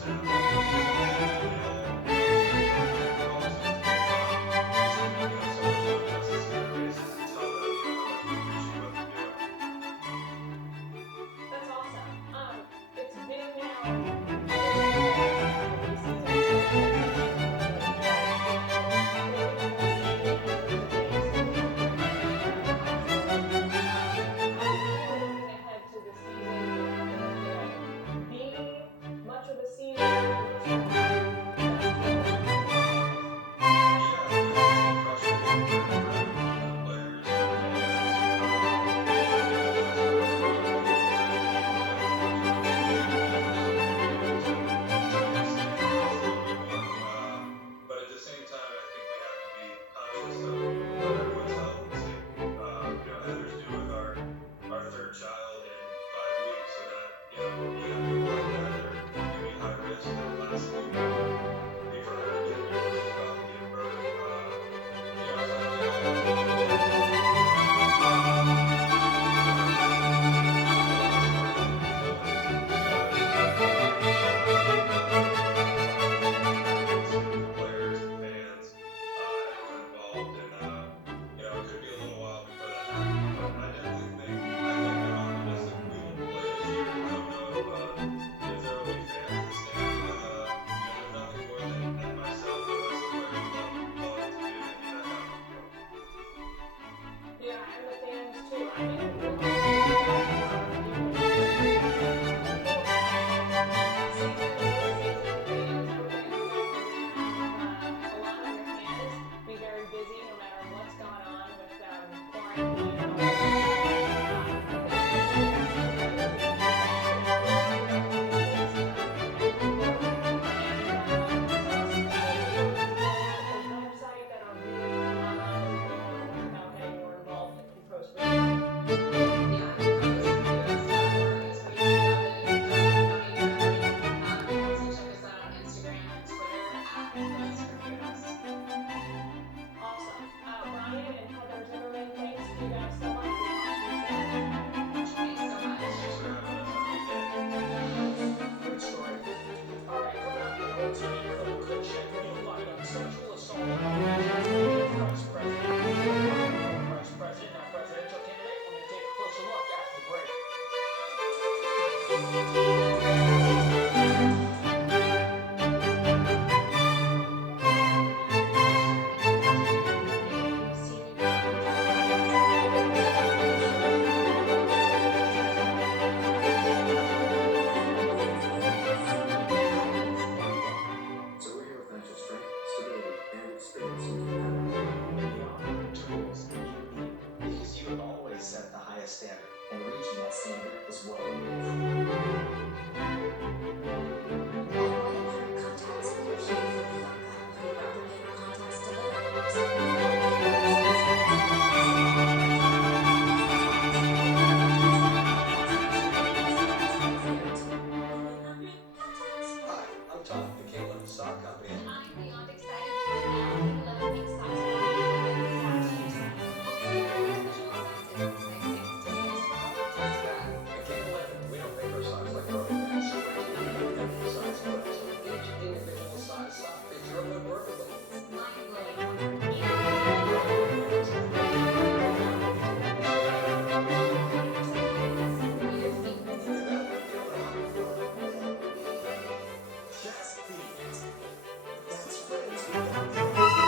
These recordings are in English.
staff and all sorts of things. So using, so much on a just as fair basis and tell them, how much we appreciate what they're doing. That's awesome. It's been now over a year that Macy's has been open, and over the past 89 days since it's opened, Costco, how are you looking ahead to the season? Do you think it's gonna be much of a season from your perspective? What are you thinking wise? Yeah, it's been frustrating for everyone, the players, the fans, because customers are really wanting to get as much of the season as they can. So to understand that it's a little bit more. But at the same time, I think we have to be conscious of everyone's health and safety. Heather's due with our third child in 5 weeks, so that you have people like that that are going to be high risk that last week for her to get nervous about giving birth. So I think all of those things are important for us as organizations as well as, everyone involved, the players, the fans, everyone involved, and it could be a little while before that happens. But I think I'm optimistic we will play this year. I don't know if there will be fans in the stands, but there's nothing more than myself and the rest of the players love to do than get back out on the field. Yeah, and the fans too. I didn't realize you guys were doing a full-time season, full season fans. I really didn't know you were gonna have a lot on your hands, be very busy no matter what's gone on with quarantine and all of that. But it's been really nice to hear that you guys have been able to make this work. And so it's videos as well at the website that are being put on that people want to learn about getting more involved in pro sports. Yeah, promotionvideos.org is where you can go to donate directly. You can also check us out on Instagram and Twitter at Pros for Heroes. Awesome. Ryan and Heather Zimmerman, thanks to you guys so much. We'll talk to you soon. Thanks so much. Thanks for having us. Have a good day. Great story. All right, coming up, your whole TV crew could shed new light on sexual assault allegations against the vice president. Former vice president, now presidential candidate. We're going to take a closer look after the break. So we're here with financial strength, stability, and experience so we can navigate beyond the tools that you need. Because you have always set the highest standard, and reaching that standard is what we do. Hi, I'm Tom at K11 Stock Company. And I'm beyond excited to announce that 11 Pink Stocks will be available this afternoon. Hopefully there are special incentives this next 6 to 6 12. Just grab. At K11, we don't make our stocks like our own banks. We individual size funds. Each individual size stock fits your own workable. It's mind-blowing. Just feet. That's right.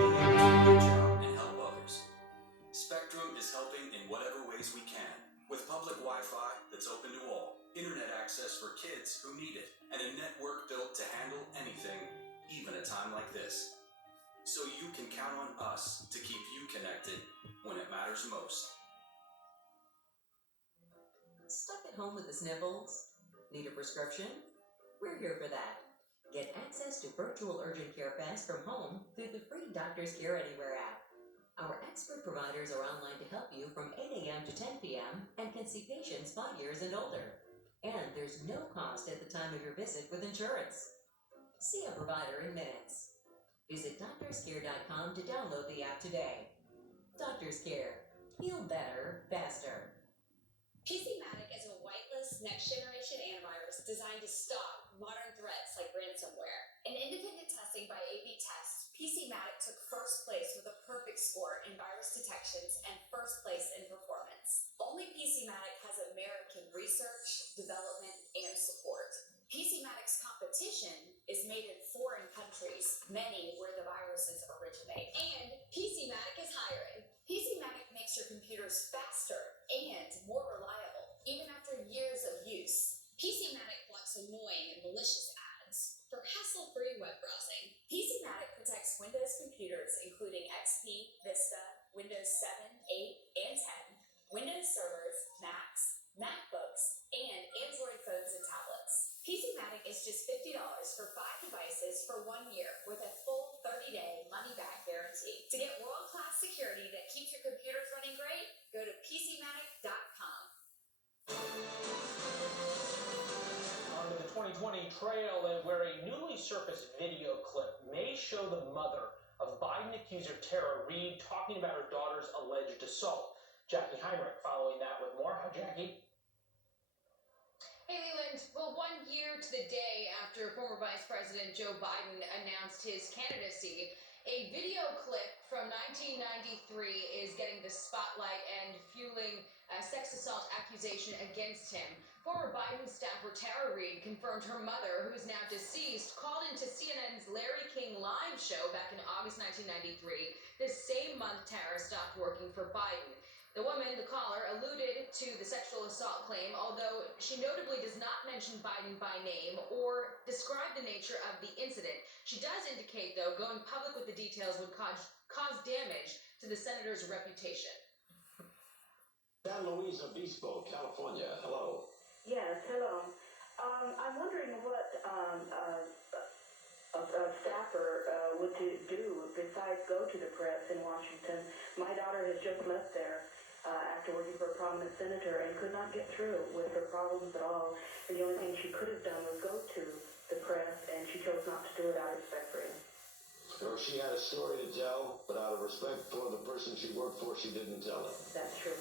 and help others. Spectrum is helping in whatever ways we can, with public Wi-Fi that's open to all, internet access for kids who need it, and a network built to handle anything, even a time like this. So you can count on us to keep you connected when it matters most. Stuck at home with the sniffles? Need a prescription? We're here for that. Get access to virtual urgent care fast from home through the free Doctors Care Anywhere app. Our expert providers are online to help you from 8 a.m. to 10 p.m. and can see patients 5 years and older. And there's no cost at the time of your visit with insurance. See a provider in minutes. Visit doctorscare.com to download the app today. Doctors Care. Feel better, faster. PCmatic is a whitelist next-generation antivirus designed to stop modern threats like ransomware. In independent testing by A/B Test, PCmatic took first place with a perfect score in virus detections and first place in performance. Only PCmatic has American research, development, and support. PCmatic's competition is made in foreign countries, many where the viruses originate. And PCmatic is hiring. PCmatic makes your computers faster and more reliable, even after years of use. PCmatic blocks annoying and malicious ads for hassle-free web browsing. PCmatic protects Windows computers, including XP, Vista, Windows 7, 8, and 10, Windows servers, Macs, MacBooks, and Android phones and tablets. PCmatic is just $50 for 5 devices for 1 year with a full 30-day money-back guarantee. To get world-class security that keeps your computers running great, go to PCmatic.com. On to the 2020 trail, and where a newly surfaced video clip may show the mother of Biden accuser Tara Reade talking about her daughter's alleged assault. Jackie Heinrich following that with more. Hi, Jackie. Hey, Leland. Well, 1 year to the day after former Vice President Joe Biden announced his candidacy, a video clip from 1993 is getting the spotlight and fueling a sex assault accusation against him. Former Biden staffer Tara Reade confirmed her mother, who is now deceased, called into CNN's Larry King Live show back in August 1993. This same month, Tara stopped working for Biden. The woman, the caller, alluded to the sexual assault claim, although she notably does not mention Biden by name or describe the nature of the incident. She does indicate, though, going public with the details would cause damage to the senator's reputation. San Luis Obispo, California. Hello. Yes, hello. I'm wondering what a staffer would do besides go to the press in Washington. My daughter has just left there after working for a prominent senator and could not get through with her problems at all. And the only thing she could have done was go to the press, and she chose not to do it out of respect for him. Or she had a story to tell, but out of respect for the person she worked for, she didn't tell it. That's true.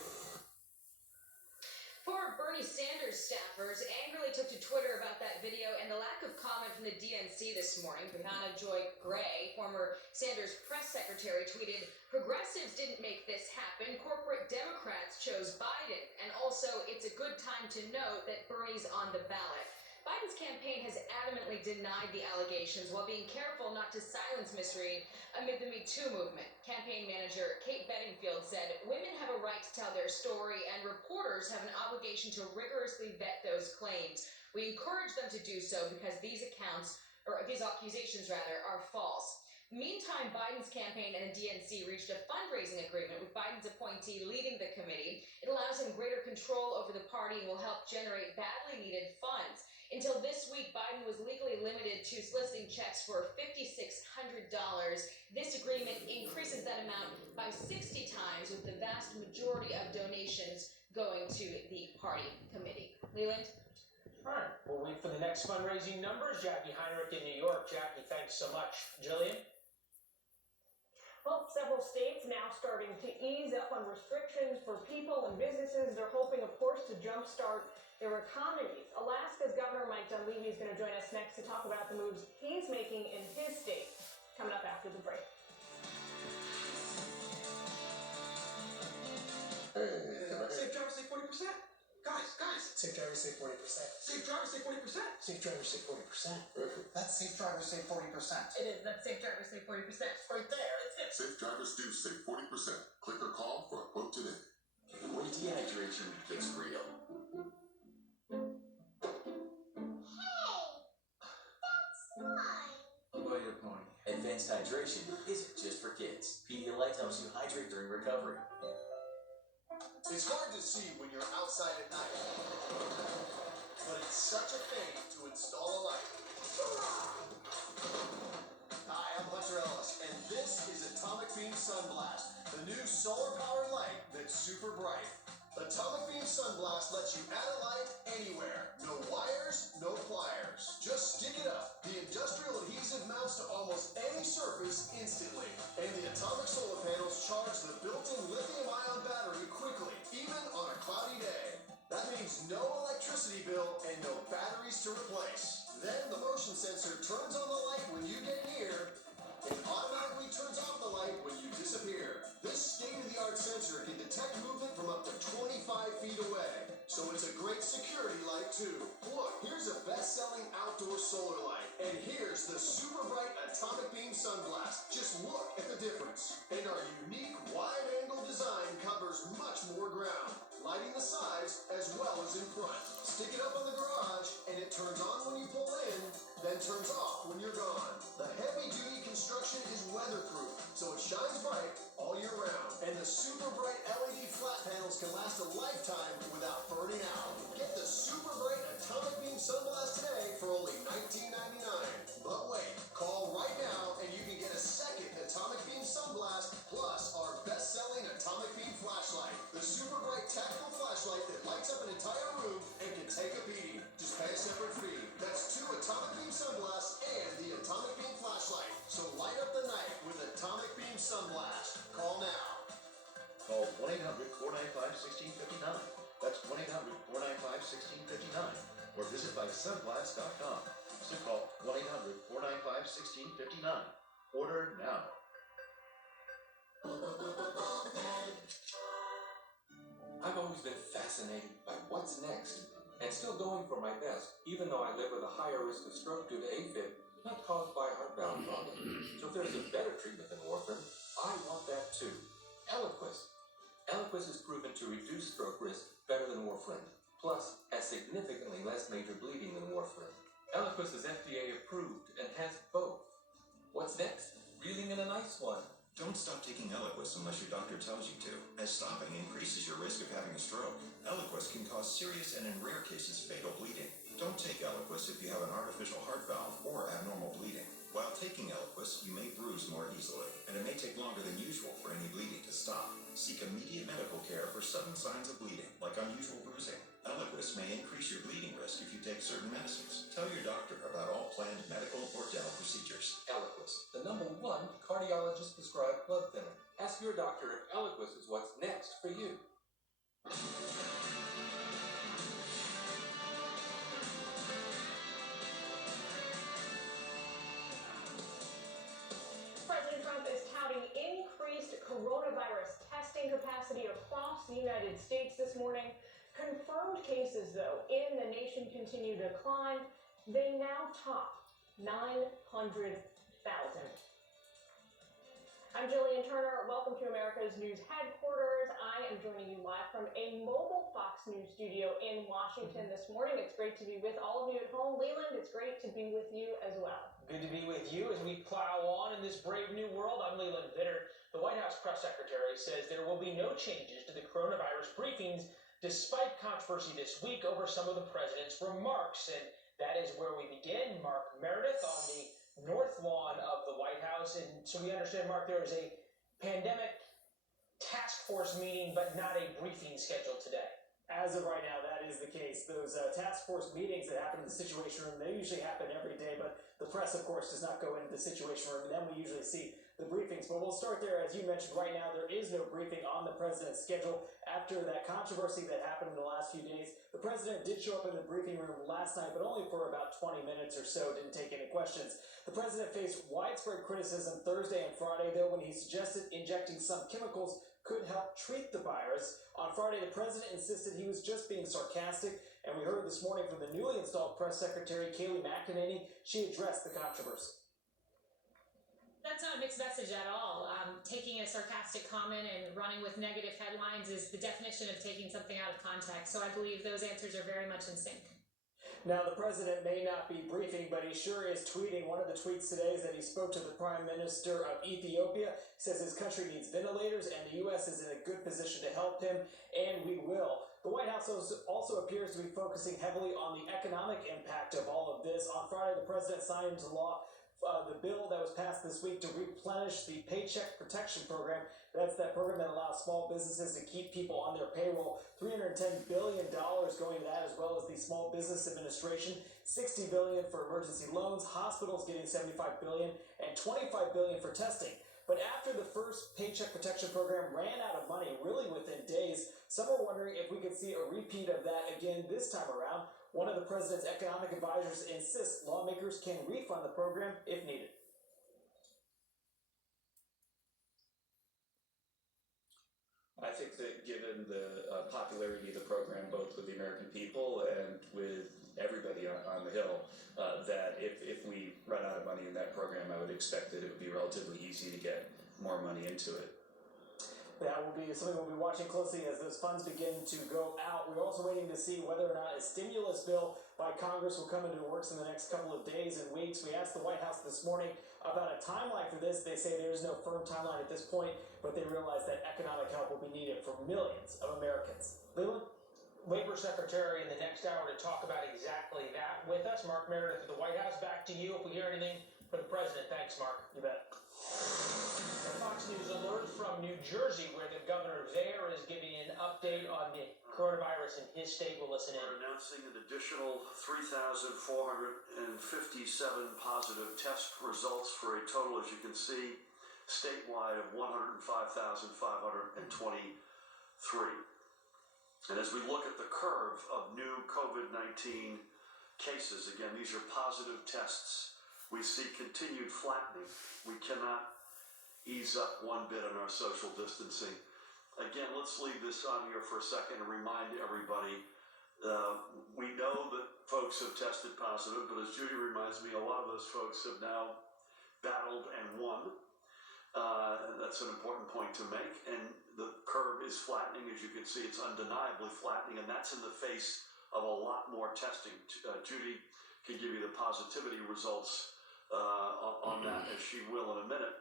Former Bernie Sanders staffers angrily took to Twitter about that video and the lack of comment from the DNC this morning. Brianna Joy Gray, former Sanders press secretary, tweeted, "Progressives didn't make this happen. Corporate Democrats chose Biden. And also, it's a good time to note that Bernie's on the ballot." Biden's campaign has adamantly denied the allegations while being careful not to silence Ms. Reade amid the Me Too movement. Campaign manager Kate Bedingfield said, "Women have a right to tell their story, and reporters have an obligation to rigorously vet those claims. We encourage them to do so because these accusations are false." Meantime, Biden's campaign and the DNC reached a fundraising agreement with Biden's appointee leading the committee. It allows him greater control over the party and will help generate badly needed funds. Until this week, Biden was legally limited to soliciting checks for $5,600. This agreement increases that amount by 60 times, with the vast majority of donations going to the party committee. Leland? All right, we'll wait for the next fundraising numbers. Jackie Heinrich in New York. Jackie, thanks so much. Jillian? Well, several states now starting to ease up on restrictions for people and businesses. They're hoping, of course, to jumpstart their economies. Alaska's Governor Mike Dunleavy is going to join us next to talk about the moves he's making in his state. Coming up after the break. Safe drivers save 40%. Guys. Safe drivers save 40%. Safe drivers save 40%. Safe drivers save 40%. That's safe drivers save 40%. It is. That's Safe Drivers Save 40%. Right there. It's it. Safe drivers do save 40%. Click or call for a quote today. When dehydration gets real. About your point. Advanced hydration isn't just for kids. Pedialyte helps you hydrate during recovery. It's hard to see when you're outside at night, but it's such a pain to install a light. Hi, I'm Hunter Ellis, and this is Atomic Beam Sunblast, the new solar-powered light that's super bright. Atomic Beam Sunblast lets you add a light anywhere. No wires, no pliers. Just stick it up. The industrial adhesive mounts to almost any surface instantly. And the atomic solar panels charge the built-in lithium-ion battery quickly, even on a cloudy day. That means no electricity bill and no batteries to replace. Then the motion sensor turns on the light when you get near and automatically turns off the light when you disappear. This state-of-the-art sensor can detect movement from up to 25 feet away. So it's a great security light too. Look, here's a best-selling outdoor solar light. And here's the super bright Atomic Beam Sunblast. Just look at the difference. And our unique wide-angle design covers much more ground, lighting the sides as well as in front. Stick it up on the garage and it turns on when you pull in, then turns off when you're gone. The heavy-duty construction is weatherproof, so it shines bright all year round. And the super bright LED flat panels can last a lifetime without burning out. Get the super bright Atomic Beam Sunblast today for only $19.99. But wait, call right now and you can get a second Atomic Beam Sunblast plus our best-selling Atomic Beam flashlight. The super bright tactical flashlight that lights up an entire room and can take a beating. Just pay a separate fee. That's 2 Atomic Beam Sunblasts and the Atomic Beam flashlight. So light up the night with Atomic Beam Sunblast. Call now. Call 1-800-495-1659. That's 1-800-495-1659. Or visit mysunblast.com. So call 1-800-495-1659. Order now. I've always been fascinated by what's next, and still going for my best, even though I live with a higher risk of stroke due to AFib, not caused by heart valve problem. So if there's a better treatment than warfarin, I want that too. Eliquis. Eliquis is proven to reduce stroke risk better than warfarin, plus has significantly less major bleeding than warfarin. Eliquis is FDA approved and has both. What's next? Reeling in a nice one. Don't stop taking Eliquis unless your doctor tells you to, as stopping increases your risk of having a stroke. Eliquis can cause serious and in rare cases fatal bleeding. Don't take Eliquis if you have an artificial heart valve or abnormal bleeding. While taking Eliquis, you may bruise more easily, and it may take longer than usual for any bleeding to stop. Seek immediate medical care for sudden signs of bleeding, like unusual bruising. Eliquis may increase your bleeding risk if you take certain medicines. Tell your doctor about all planned medical or dental procedures. Eliquis, the #1 cardiologist prescribed blood thinner. Ask your doctor if Eliquis is what's next for you. President Trump is touting increased coronavirus testing capacity across the United States this morning. Confirmed cases, though, in the nation continue to climb. They now top 900,000. I'm Jillian Turner. Welcome to America's News Headquarters. I am joining you live from a mobile Fox News studio in Washington this morning. It's great to be with all of you at home. Leland, it's great to be with you as well. Good to be with you as we plow on in this brave new world. I'm Leland Vitter. The White House press secretary says there will be no changes to the coronavirus briefings despite controversy this week over some of the president's remarks. And that is where we begin. Mark Meredith on the North Lawn of the White House. And so we understand, Mark, there is a pandemic task force meeting, but not a briefing scheduled today. As of right now, that is the case. Those task force meetings that happen in the Situation Room, they usually happen every day, but the press, of course, does not go into the Situation Room, and then we usually see the briefings. But we'll start there. As you mentioned, right now, there is no briefing on the president's schedule after that controversy that happened in the last few days. The president did show up in the briefing room last night, but only for about 20 minutes or so, didn't take any questions. The president faced widespread criticism Thursday and Friday, though, when he suggested injecting some chemicals could help treat the virus. On Friday, the president insisted he was just being sarcastic, and we heard this morning from the newly installed press secretary, Kayleigh McEnany. She addressed the controversy. That's not a mixed message at all. Taking a sarcastic comment and running with negative headlines is the definition of taking something out of context. So I believe those answers are very much in sync. Now, the president may not be briefing, but he sure is tweeting. One of the tweets today is that he spoke to the Prime Minister of Ethiopia. He says his country needs ventilators, and the U.S. is in a good position to help him, and we will. The White House also appears to be focusing heavily on the economic impact of all of this. On Friday, the president signed into law the bill that was passed this week to replenish the Paycheck Protection Program. That's that program that allows small businesses to keep people on their payroll. $310 billion going to that, as well as the Small Business Administration. $60 billion for emergency loans, hospitals getting $75 billion, and $25 billion for testing. But after the first Paycheck Protection Program ran out of money, really within days, some are wondering if we could see a repeat of that again this time around. One of the president's economic advisors insists lawmakers can refund the program if needed. I think that given the popularity of the program, both with the American people and with everybody on the Hill, that if we run out of money in that program, I would expect that it would be relatively easy to get more money into it. That will be something we'll be watching closely as those funds begin to go out. We're also waiting to see whether or not a stimulus bill by Congress will come into works in the next couple of days and weeks. We asked the White House this morning about a timeline for this. They say there is no firm timeline at this point, but they realize that economic help will be needed for millions of Americans. Leland? Labor Secretary in the next hour to talk about exactly that with us. Mark Meredith at the White House. Back to you if we hear anything from the president. Thanks, Mark. You bet. A Fox News alert from New Jersey, where the governor there is giving an update on the coronavirus in his state. We'll listen in. We're announcing an additional 3,457 positive test results for a total, as you can see, statewide of 105,523. And as we look at the curve of new COVID-19 cases, again, these are positive tests, we see continued flattening. We cannot ease up one bit on our social distancing. Again, let's leave this on here for a second and remind everybody, we know that folks have tested positive, but as Judy reminds me, a lot of those folks have now battled and won. That's an important point to make. And the curve is flattening. As you can see, it's undeniably flattening, and that's in the face of a lot more testing. Judy can give you the positivity results on that, as she will in a minute.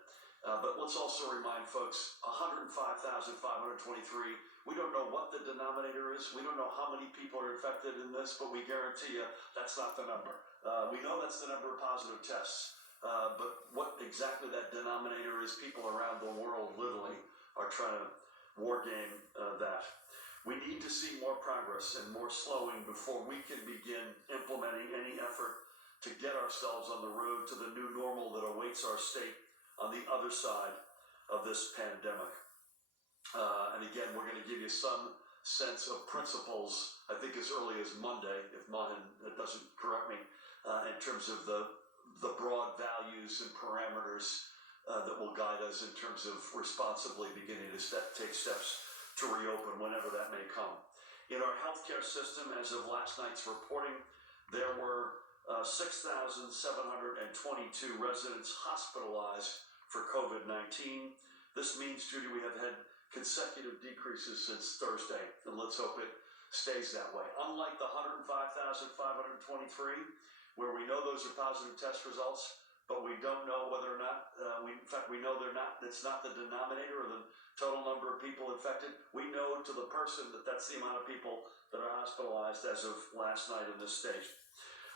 But let's also remind folks, 105,523, we don't know what the denominator is. We don't know how many people are infected in this, but we guarantee you that's not the number. We know that's the number of positive tests, but what exactly that denominator is, people around the world literally are trying to war game that. We need to see more progress and more slowing before we can begin implementing any effort to get ourselves on the road to the new normal that awaits our state on the other side of this pandemic. And again, we're going to give you some sense of principles, I think as early as Monday, if Mohan doesn't correct me, in terms of the broad values and parameters that will guide us in terms of responsibly beginning to take steps to reopen whenever that may come. In our healthcare system, as of last night's reporting, there were 6,722 residents hospitalized for COVID-19. This means, Judy, we have had consecutive decreases since Thursday, and let's hope it stays that way. Unlike the 105,523, where we know those are positive test results, but we don't know whether or not, in fact, we know they're not, it's not the denominator or the total number of people infected. We know to the person that that's the amount of people that are hospitalized as of last night in this stage.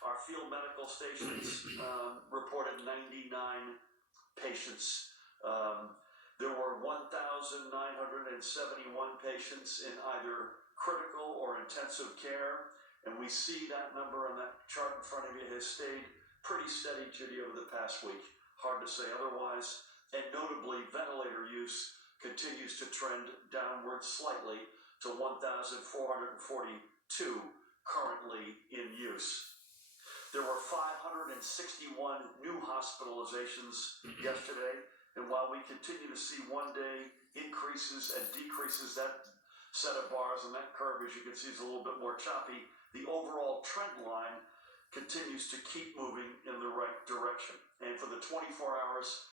Our field medical stations reported 99 patients. There were 1,971 patients in either critical or intensive care, and we see that number on that chart in front of you has stayed pretty steady, Judy, over the past week. Hard to say otherwise. And notably, ventilator use continues to trend downward slightly to 1,442 currently in use. There were 561 new hospitalizations yesterday, and while we continue to see one-day increases and decreases, that set of bars and that curve, as you can see, is a little bit more choppy. The overall trend line continues to keep moving in the right direction. And for the 24 hours